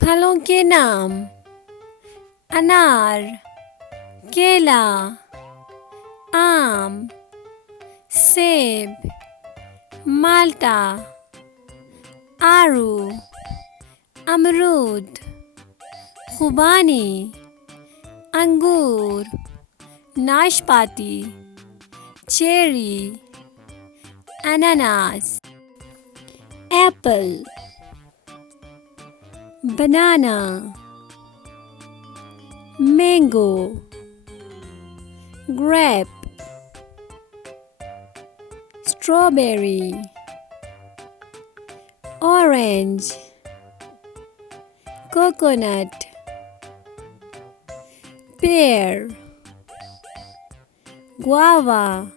پھلوں کے نام: انار، کیلا، آم، سیب، مالٹا، آڑو، امرود، خوبانی، انگور، ناشپاتی، چیری، اناناس، apple, banana, mango, grape, strawberry, orange, coconut, pear, guava,